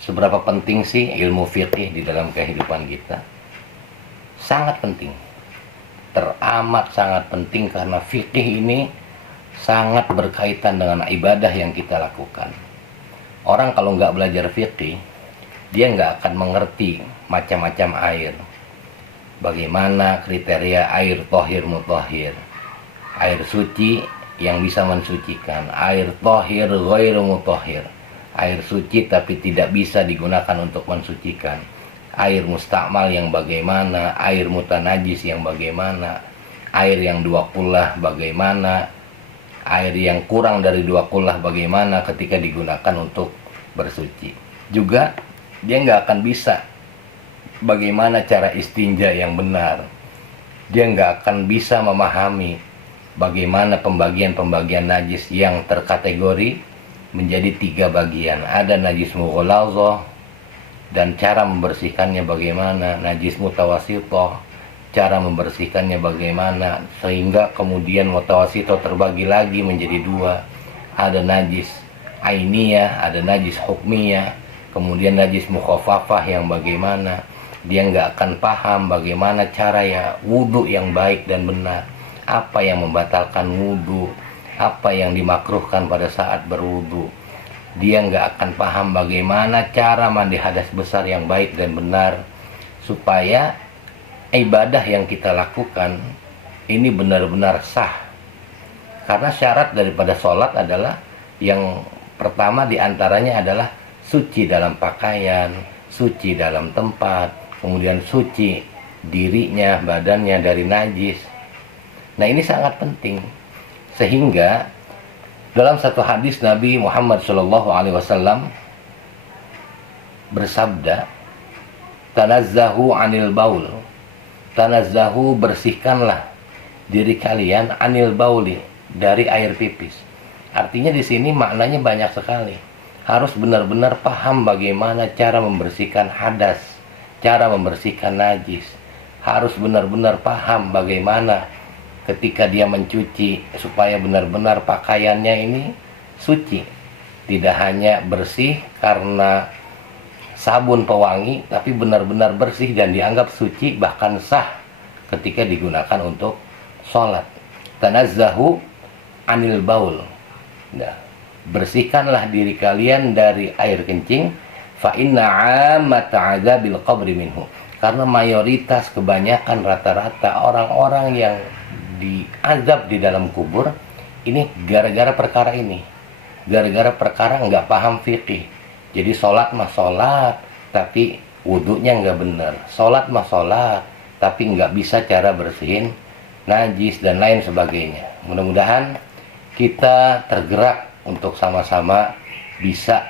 Seberapa penting sih ilmu fikih di dalam kehidupan kita? Sangat penting. Teramat sangat penting karena fikih ini sangat berkaitan dengan ibadah yang kita lakukan. Orang kalau nggak belajar fikih, dia nggak akan mengerti macam-macam air. Bagaimana kriteria air tohir mutohir, air suci yang bisa mensucikan, air tohir ghairu mutohir, air suci tapi tidak bisa digunakan untuk mensucikan, air mustakmal yang bagaimana, air mutanajis yang bagaimana, air yang 2 kullah bagaimana, air yang kurang dari 2 kullah bagaimana ketika digunakan untuk bersuci. Juga dia nggak akan bisa bagaimana cara istinja yang benar. Dia nggak akan bisa memahami bagaimana pembagian-pembagian najis yang terkategori menjadi 3 bagian. Ada najis mughalazah dan cara membersihkannya bagaimana, najis mutawasithah, cara membersihkannya bagaimana, sehingga kemudian mutawasithah terbagi lagi menjadi 2. Ada najis ainiyah, ada najis hukmiyah, kemudian najis mukhaffafah yang bagaimana. Dia nggak akan paham bagaimana cara wudhu yang baik dan benar, apa yang membatalkan wudhu, apa yang dimakruhkan pada saat berwudhu. Dia nggak akan paham bagaimana cara mandi hadas besar yang baik dan benar, supaya ibadah yang kita lakukan ini benar-benar sah. Karena syarat daripada sholat adalah, yang pertama diantaranya adalah suci dalam pakaian, suci dalam tempat, kemudian suci dirinya, badannya dari najis. Nah, ini sangat penting. Sehingga dalam satu hadis Nabi Muhammad SAW bersabda, "Tanazzahu anil baul." Tanazzahu, bersihkanlah diri kalian, anil bauli, dari air pipis. Artinya di sini maknanya banyak sekali. Harus benar-benar paham bagaimana cara membersihkan hadas, cara membersihkan najis. Harus benar-benar paham bagaimana ketika dia mencuci supaya benar-benar pakaiannya ini suci. Tidak hanya bersih karena sabun pewangi, tapi benar-benar bersih dan dianggap suci, bahkan sah ketika digunakan untuk sholat. Tanazzahu anil baul. Nah, bersihkanlah diri kalian dari air kencing, fa inna 'ammata 'adzabil qabri minhu. Karena mayoritas, kebanyakan, rata-rata orang-orang yang diazab di dalam kubur ini gara-gara perkara ini, gara-gara perkara nggak paham fikih. Jadi sholat mah sholat tapi wudhunya nggak benar, sholat mah sholat tapi nggak bisa cara bersihin najis dan lain sebagainya. Mudah-mudahan kita tergerak untuk sama-sama bisa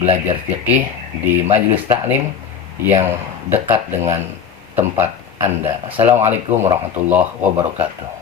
belajar fikih di majelis taklim yang dekat dengan tempat Anda. Assalamualaikum warahmatullahi wabarakatuh.